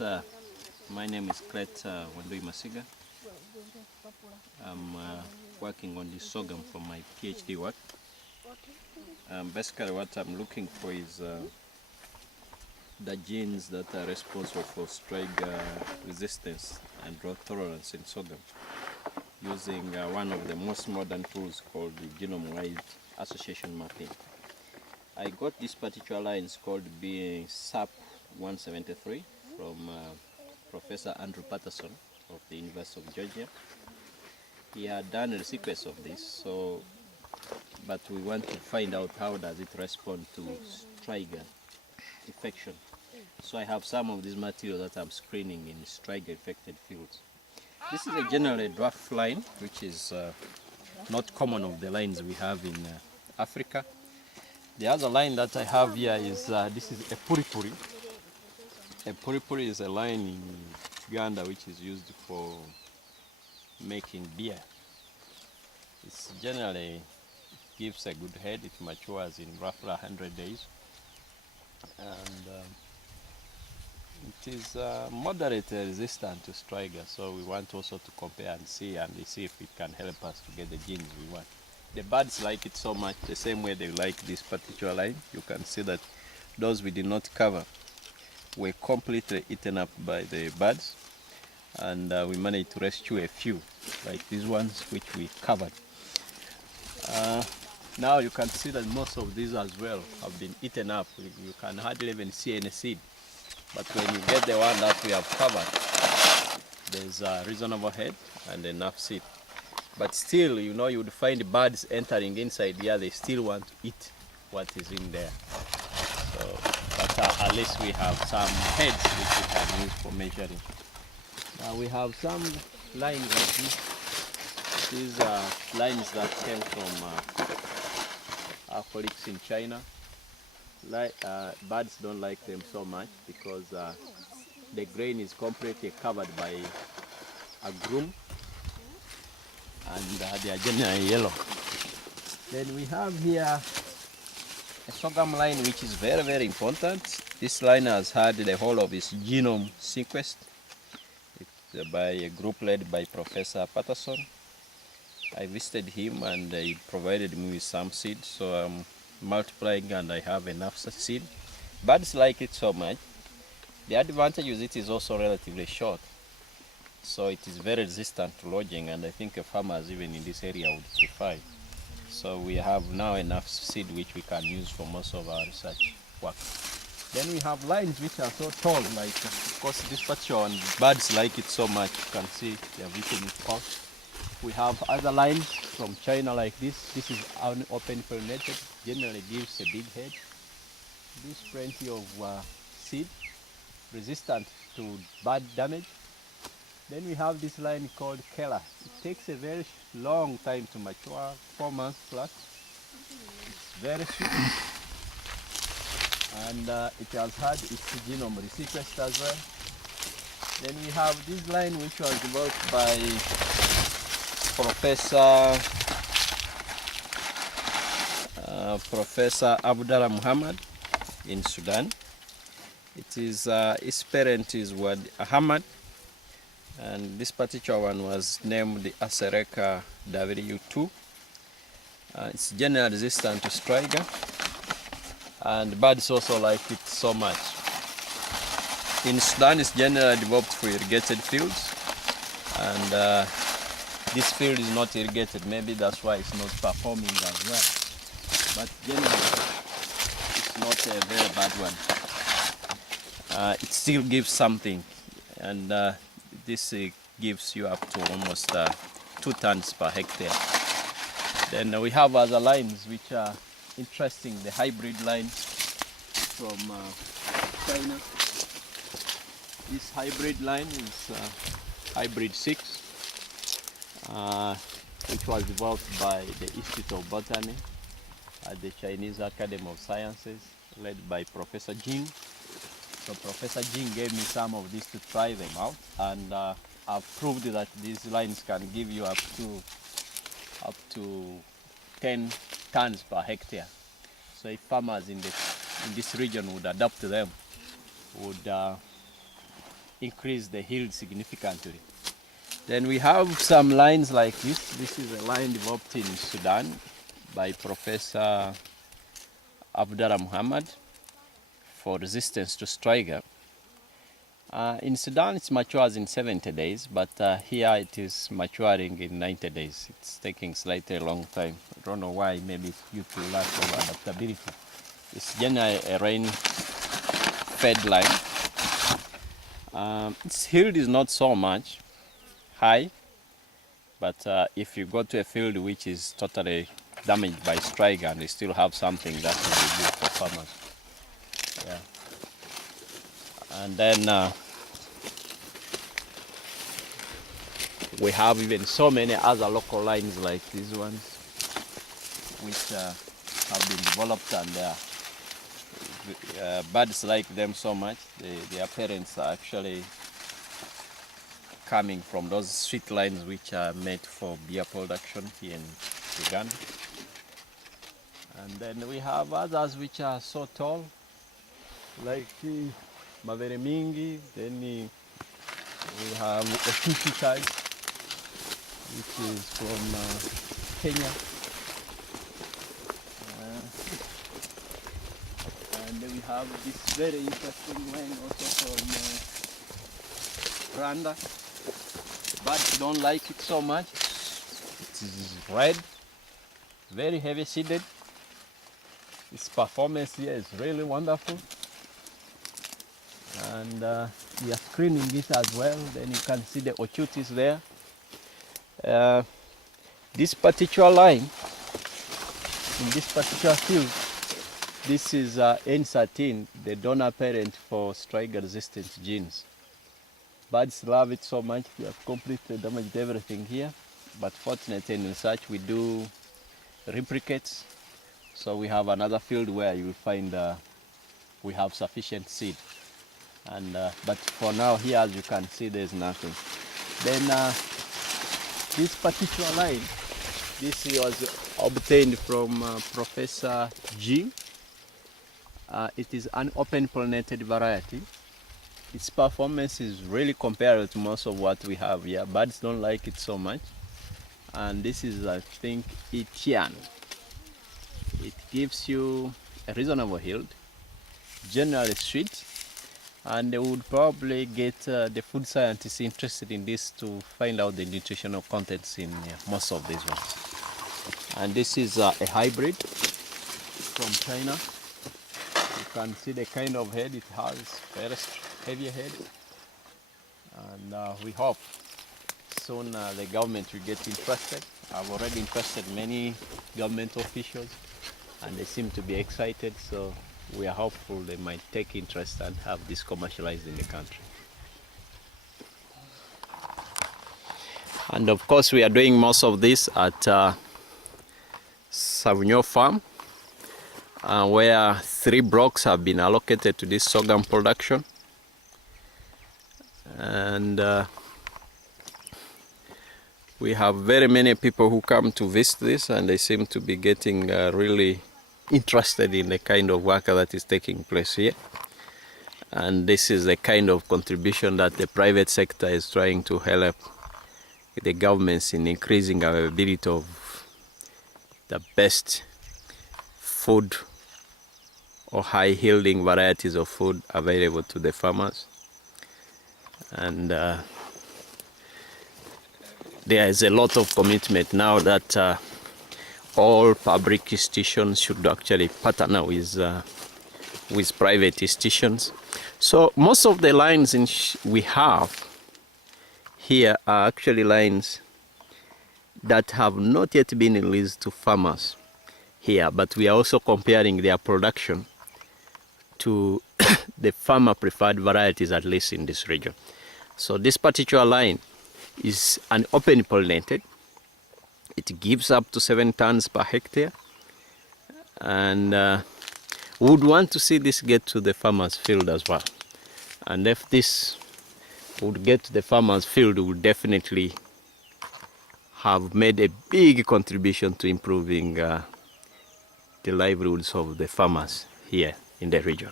My name is Clet Wandui Masiga. I'm working on this sorghum for my PhD work. Basically what I'm looking for is the genes that are responsible for striga resistance and drought tolerance in sorghum, using one of the most modern tools called the genome-wide association mapping. I got this particular line called being SAP 173 from Professor Andrew Patterson of the University of Georgia. He had done a sequence of this, but we want to find out how does it respond to striga infection. So I have some of this material that I'm screening in striga infected fields. This is a generally dwarf line, which is not common of the lines we have in Africa. The other line that I have here is, this is a puripuri. A puripuri is a line in Uganda which is used for making beer. It's generally gives a good head. It matures in roughly 100 days. And it is moderately resistant to striga, so we want also to compare and see if it can help us to get the genes we want. The birds like it so much, the same way they like this particular line. You can see that those we did not cover were completely eaten up by the birds, and we managed to rescue a few, like these ones which we covered. Now you can see that most of these as well have been eaten up. You can hardly even see any seed. But when you get the one that we have covered, there's a reasonable head and enough seed. But still, you know, you would find birds entering inside here, they still want to eat what is in there. So, but at least we have some heads which we can use for measuring. Now we have some lines like this. These are lines that came from colleagues in China. Birds don't like them so much because the grain is completely covered by a groom, and they are generally yellow. Then we have here a sorghum line which is very, very important. This line has had the whole of its genome sequenced. It's by a group led by Professor Patterson. I visited him and he provided me with some seed, so I'm multiplying and I have enough seed. Birds like it so much. The advantage with it is also relatively short, so it is very resistant to lodging, and I think farmers even in this area would prefer it. So we have now enough seed which we can use for most of our research work. Then we have lines which are so tall, like of course this particular one, birds like it so much. You can see they have eaten it off. We have other lines from China like this. This is open pollinated, generally gives a big head. Gives plenty of seed, resistant to bird damage. Then we have this line called Keller. It takes a very long time to mature, 4 months plus. It's very sweet. And it has had its genome resequenced as well. Then we have this line which was developed by Professor Abdullah Muhammad in Sudan. It is its parent is Wad Ahmad, and this particular one was named the Acereka W2. It's generally resistant to striga, and birds also like it so much. In Sudan, it's generally developed for irrigated fields, and this field is not irrigated. Maybe that's why it's not performing as well. But generally, it's not a very bad one. It still gives something, and this gives you up to almost 2 tons per hectare. Then we have other lines which are interesting. The hybrid line from China. This hybrid line is hybrid 6. Which was developed by the Institute of Botany at the Chinese Academy of Sciences, led by Professor Jing. So Professor Jing gave me some of these to try them out, and I've proved that these lines can give you up to 10 tons per hectare. So if farmers in this region would adopt them, would increase the yield significantly. Then we have some lines like this. This is a line developed in Sudan by Professor Abdallah Muhammad for resistance to striga. In Sudan it matures in 70 days, but here it is maturing in 90 days. It's taking slightly a long time. I don't know why, maybe it's due to lack of adaptability. It's generally a rain-fed line. Its yield is not so much high, but if you go to a field which is totally damaged by striga and they still have something, that will be good for farmers. Yeah. And then we have even so many other local lines like these ones, which have been developed, and birds like them so much. Their parents are actually coming from those sweet lines which are made for beer production here in Uganda. And then we have others which are so tall, like Mavere Mingi. Then we have Otushi type, which is from Kenya. And then we have this very interesting line also from Rwanda. Birds don't like it so much. It is red, very heavy seeded. Its performance here is really wonderful. And we are screening it as well. Then you can see the ochutis there. This particular line, in this particular field, this is N13, the donor parent for striga resistant genes. Birds love it so much. We have completely damaged everything here, but fortunately in research we do replicates. So we have another field where you will find we have sufficient seed. And but for now here, as you can see, there's nothing. Then this particular line, this was obtained from Professor G. It is an open pollinated variety. Its performance is really comparable to most of what we have here. Birds don't like it so much. And this is, I think, Etian. It gives you a reasonable yield, generally sweet, and they would probably get the food scientists interested in this to find out the nutritional contents in most of these ones. And this is a hybrid from China. You can see the kind of head it has, very heavy head. And we hope soon the government will get interested. I've already interested many government officials, and they seem to be excited, so we are hopeful they might take interest and have this commercialized in the country. And of course we are doing most of this at Sabunyofarm, where 3 blocks have been allocated to this sorghum production. And we have very many people who come to visit this, and they seem to be getting really interested in the kind of work that is taking place here. And this is the kind of contribution that the private sector is trying to help the governments in increasing availability of the best food or high yielding varieties of food available to the farmers. And there is a lot of commitment now that all public institutions should actually partner with private institutions. So most of the lines we have here are actually lines that have not yet been released to farmers here, but we are also comparing their production to the farmer preferred varieties, at least in this region. So this particular line is an open pollinated. It gives up to 7 tons per hectare, and we would want to see this get to the farmer's field as well. And if this would get to the farmer's field, we would definitely have made a big contribution to improving the livelihoods of the farmers here in the region.